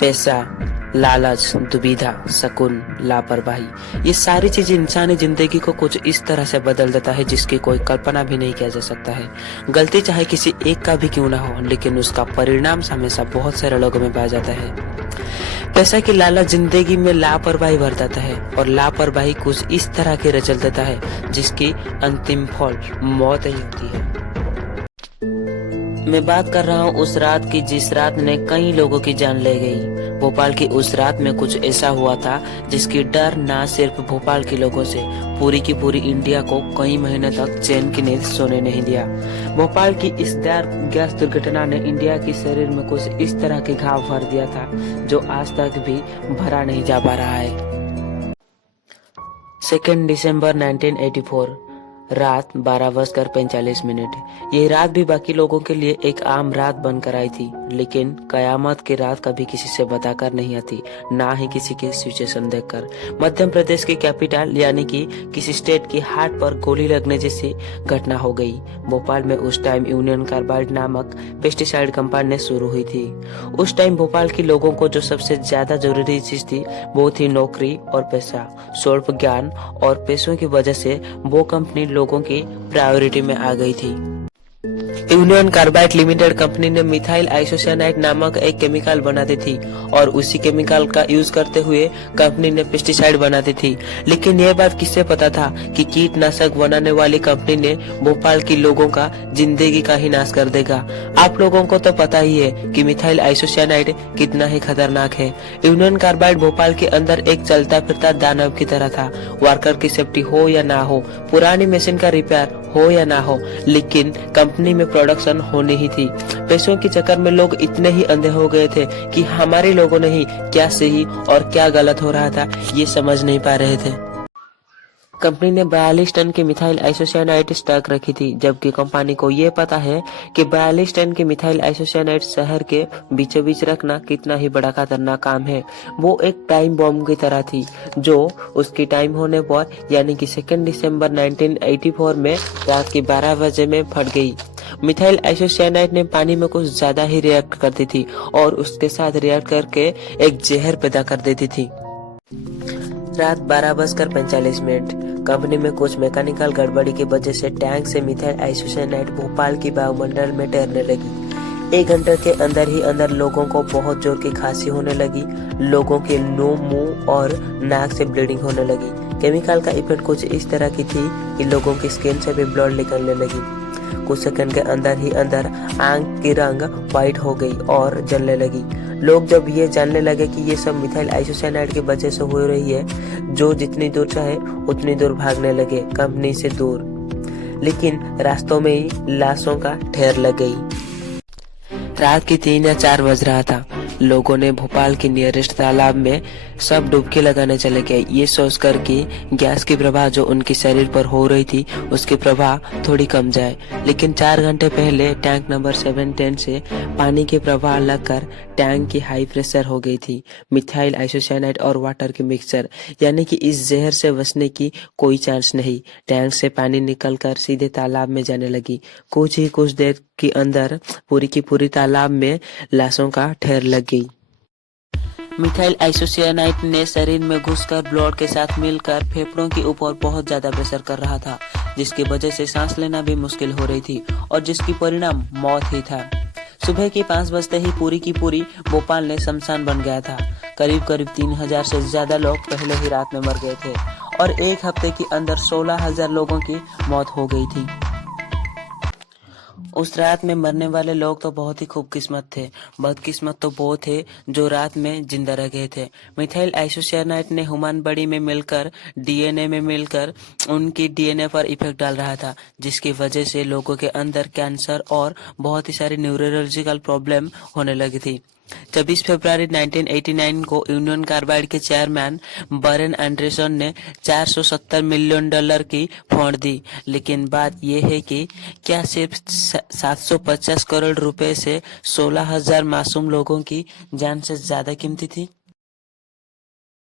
पैसा, लालच, दुविधा, शकुन, लापरवाही, ये सारी चीजें इंसानी जिंदगी को कुछ इस तरह से बदल देता है जिसकी कोई कल्पना भी नहीं किया जा सकता है। गलती चाहे किसी एक का भी क्यों ना हो, लेकिन उसका परिणाम हमेशा बहुत सारे लोगों में पाया जाता है। पैसा की लालच जिंदगी में लापरवाही भर देता है और लापरवाही कुछ इस तरह के रिजल्ट देता है जिसकी अंतिम फल मौत ही होती है। मैं बात कर रहा हूँ उस रात की जिस रात ने कई लोगों की जान ले गई। भोपाल की उस रात में कुछ ऐसा हुआ था जिसकी डर ना सिर्फ भोपाल के लोगों से, पूरी की पूरी इंडिया को कई महीने तक चैन की नींद सोने नहीं दिया। भोपाल की इस गैस दुर्घटना ने इंडिया के शरीर में कुछ इस तरह के घाव भर दिया था जो आज तक भी भरा नहीं जा पा रहा है। 2 दिसंबर 1984 रात 12:45। यह रात भी बाकी लोगों के लिए एक आम रात बनकर आई थी, लेकिन कयामत की रात कभी किसी से बताकर नहीं आती, ना ही किसी की सिचुएशन देखकर। मध्य प्रदेश की कैपिटल यानी कि किसी स्टेट की हार्ट पर गोली लगने जैसी घटना हो गई। भोपाल में उस टाइम यूनियन कार्बाइड नामक पेस्टिसाइड कंपनी शुरू हुई थी। उस टाइम भोपाल के लोगों को जो सबसे ज्यादा जरूरी चीज थी वो थी नौकरी और पैसा। स्वल्प ज्ञान और पैसों की वजह से वो कंपनी लोगों की प्रायोरिटी में आ गई थी। यूनियन कार्बाइड लिमिटेड कंपनी ने मिथाइल आइसोसाइनाइड नामक एक केमिकल बनाती थी और उसी केमिकल का यूज करते हुए कंपनी ने पेस्टिसाइड बनाती थी। लेकिन यह बात किसे पता था कि कीटनाशक बनाने वाली कंपनी ने भोपाल के लोगों का जिंदगी का ही नाश कर देगा। आप लोगों को तो पता ही है कि मिथाइल आइसोसाइनाइड कितना ही खतरनाक है। यूनियन कार्बाइड भोपाल के अंदर एक चलता फिरता दानव की तरह था। वर्कर की सेफ्टी हो या ना हो, पुरानी मशीन का रिपेयर हो या ना हो, लेकिन कंपनी में प्रोडक्शन होनी ही थी। पैसों के चक्कर में लोग इतने ही अंधे हो गए थे कि हमारे लोगों ने ही क्या सही और क्या गलत हो रहा था ये समझ नहीं पा रहे थे। कंपनी ने 42 टन की मिथाइल आइसोसाइनाइड स्टॉक रखी थी, जबकि कंपनी को ये पता है कि 42 टन की मिथाइल आइसोसाइनाइड शहर के बीचों बीच रखना कितना ही बड़ा खतरनाक काम है। वो एक टाइम बॉम्ब की तरह थी जो उसकी टाइम होने पर यानी कि 2 दिसंबर 1984 में रात के 12 बजे में फट गई। मिथाइल आइसोसाइनाइड ने पानी में कुछ ज्यादा ही रिएक्ट करती थी और उसके साथ रिएक्ट करके एक जहर पैदा कर देती थी। रात 12:45 कंपनी में कुछ मैकेनिकल गड़बड़ी की वजह से टैंक से मिथाइल आइसोसाइनाइड भोपाल की वायुमंडल में तैरने लगी। 1 घंटे के अंदर ही अंदर लोगों को बहुत जोर की खांसी होने लगी। लोगों के मुंह और नाक से ब्लीडिंग होने लगी। केमिकल का इफेक्ट कुछ इस तरह की थी कि लोगों की स्किन से भी ब्लड निकलने लगी। कुछ सेकंड के अंदर ही अंदर आंख की रंग व्हाइट हो गई और जलने लगी। लोग जब ये जानने लगे कि ये सब मिथाइल आइसोसाइनाइड की वजह से हो रही है, जो जितनी दूर चाहे उतनी दूर भागने लगे कंपनी से दूर। लेकिन रास्तों में ही लाशों का ढेर लग गई। रात के 3 या 4 बज रहा था। लोगों ने भोपाल के नियरेस्ट तालाब में सब डुबकी लगाने चले गए, ये सोचकर कि गैस की प्रवाह जो उनके शरीर पर हो रही थी उसकी प्रवाह थोड़ी कम जाए। लेकिन 4 घंटे पहले टैंक नंबर 710 से पानी की प्रवाह लगकर टैंक की हाई प्रेशर हो गई थी। मिथाइल आइसोसाइनाइड और वाटर की मिक्सचर यानी कि इस जहर से बचने की कोई चांस नहीं। टैंक से पानी निकलकर सीधे तालाब में जाने लगी। कुछ देर के अंदर पूरी की पूरी तालाब में लाशों का ढेर लग गई। मिथाइल आइसोसाइनाइड ने शरीर में घुसकर ब्लड के साथ मिलकर फेफड़ों के ऊपर बहुत ज्यादा प्रेशर कर रहा था, जिसकी वजह से सांस लेना भी मुश्किल हो रही थी और जिसकी परिणाम मौत ही था। सुबह के 5 बजते ही पूरी की पूरी भोपाल ने शमशान बन गया था। करीब 3000 से ज्यादा लोग पहले ही रात में मर गए थे और एक हफ्ते के अंदर 16,000 लोगों की मौत हो गई थी। उस रात में मरने वाले लोग तो बहुत ही खूबकिस्मत थे। बदकिस्मत तो वो थे जो रात में जिंदा रह गए थे। मिथाइल आइसोसाइनाइड ने ह्यूमन बॉडी में मिलकर डीएनए में मिलकर उनकी डीएनए पर इफेक्ट डाल रहा था, जिसकी वजह से लोगों के अंदर कैंसर और बहुत ही सारी न्यूरोलॉजिकल प्रॉब्लम होने लगी थी। 26 फरवरी 1989 को यूनियन कार्बाइड के चेयरमैन बरेन एंडरसन ने $470 मिलियन की फंड दी। लेकिन बात यह है कि क्या सिर्फ 750 करोड़ रुपए से 16,000 मासूम लोगों की जान से ज्यादा कीमती थी?